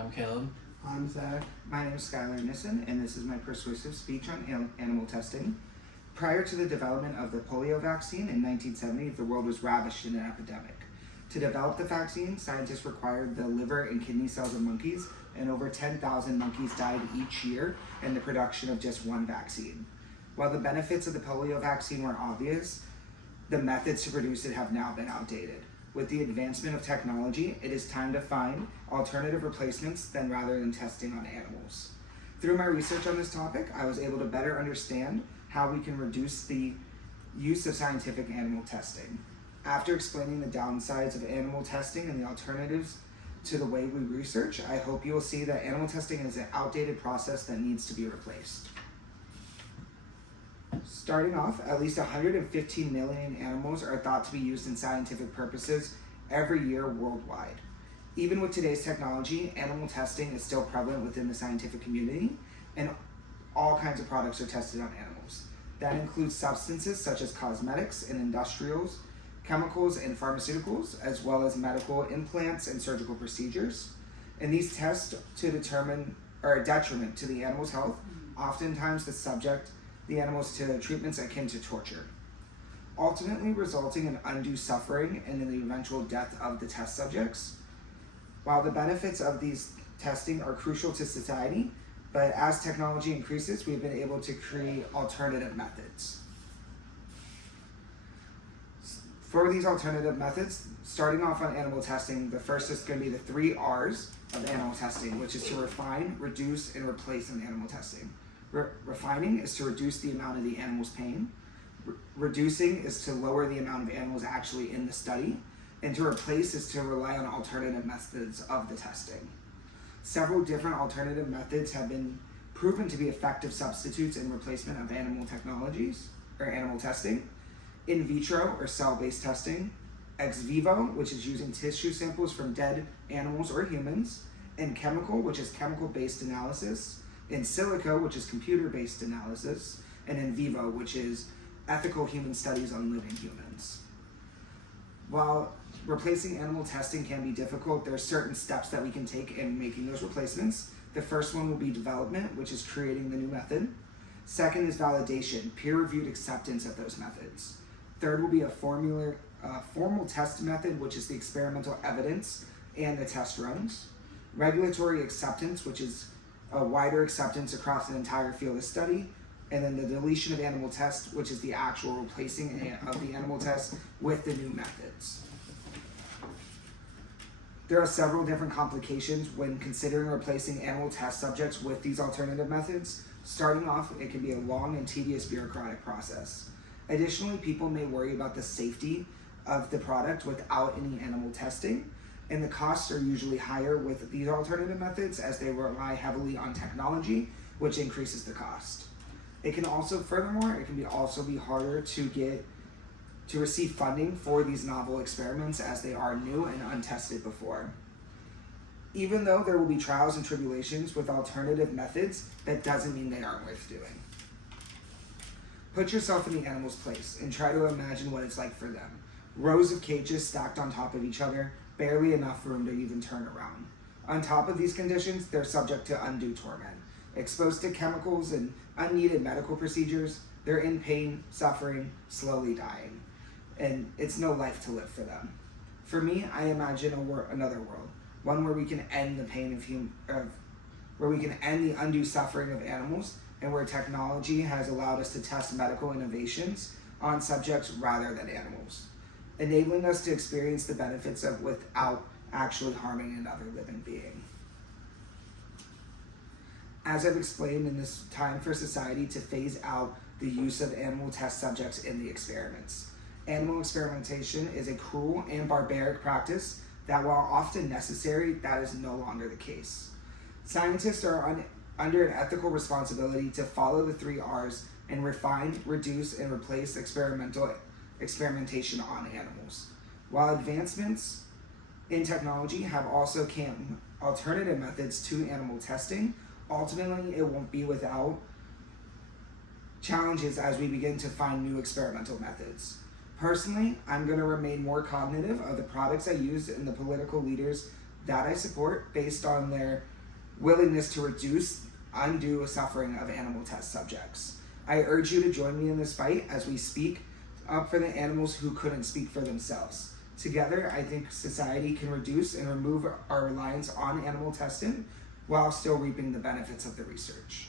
I'm Caleb. I'm Zach. My name is Skylar Nissen, and this is my persuasive speech on animal testing. Prior to the development of the polio vaccine in 1970, the world was ravished in an epidemic. To develop the vaccine, scientists required the liver and kidney cells of monkeys, and over 10,000 monkeys died each year in the production of just one vaccine. While the benefits of the polio vaccine were obvious, the methods to produce it have now been outdated. With the advancement of technology, it is time to find alternative replacements rather than testing on animals. Through my research on this topic, I was able to better understand how we can reduce the use of scientific animal testing. After explaining the downsides of animal testing and the alternatives to the way we research, I hope you will see that animal testing is an outdated process that needs to be replaced. Starting off, at least 115 million animals are thought to be used in scientific purposes every year worldwide. Even with today's technology, animal testing is still prevalent within the scientific community, and all kinds of products are tested on animals. That includes substances such as cosmetics and industrials, chemicals and pharmaceuticals, as well as medical implants and surgical procedures. And these tests to determine are a detriment to the animal's health, oftentimes subject the animals to treatments akin to torture, ultimately resulting in undue suffering and in the eventual death of the test subjects. While the benefits of these testing are crucial to society, but as technology increases, we've been able to create alternative methods. For these alternative methods, starting off on animal testing, the first is going to be the 3 R's of animal testing, which is to refine, reduce, and replace in animal testing. Refining is to reduce the amount of the animal's pain. Reducing is to lower the amount of animals actually in the study. And to replace is to rely on alternative methods of the testing. Several different alternative methods have been proven to be effective substitutes in replacement of animal technologies or animal testing. In vitro or cell-based testing, ex vivo, which is using tissue samples from dead animals or humans, and chemical, which is chemical-based analysis, in silico, which is computer-based analysis, and in vivo, which is ethical human studies on living humans. While replacing animal testing can be difficult, there are certain steps that we can take in making those replacements. The first one will be development, which is creating the new method. Second is validation, peer-reviewed acceptance of those methods. Third will be a formal test method, which is the experimental evidence and the test runs. Regulatory acceptance, which is a wider acceptance across an entire field of study, and then the deletion of animal tests, which is the actual replacing of the animal tests with the new methods. There are several different complications when considering replacing animal test subjects with these alternative methods. Starting off, it can be a long and tedious bureaucratic process. Additionally, people may worry about the safety of the product without any animal testing, and the costs are usually higher with these alternative methods as they rely heavily on technology, which increases the cost. It can also, furthermore, also be harder to receive funding for these novel experiments as they are new and untested before. Even though there will be trials and tribulations with alternative methods, that doesn't mean they aren't worth doing. Put yourself in the animal's place and try to imagine what it's like for them. Rows of cages stacked on top of each other, barely enough room to even turn around. On top of these conditions, they're subject to undue torment. Exposed to chemicals and unneeded medical procedures, they're in pain, suffering, slowly dying. And it's no life to live for them. For me, I imagine another world, one where we can end the pain where we can end the undue suffering of animals, and where technology has allowed us to test medical innovations on subjects rather than animals, enabling us to experience the benefits of without actually harming another living being. As I've explained, in this time for society to phase out the use of animal test subjects in the experiments. Animal experimentation is a cruel and barbaric practice that, while often necessary, that is no longer the case. Scientists are under an ethical responsibility to follow the 3 R's and refine, reduce, and replace experimentation on animals. While advancements in technology have also alternative methods to animal testing, ultimately it won't be without challenges as we begin to find new experimental methods. Personally, I'm going to remain more cognitive of the products I use and the political leaders that I support based on their willingness to reduce undue suffering of animal test subjects. I urge you to join me in this fight as we speak up for the animals who couldn't speak for themselves. Together, I think society can reduce and remove our reliance on animal testing while still reaping the benefits of the research.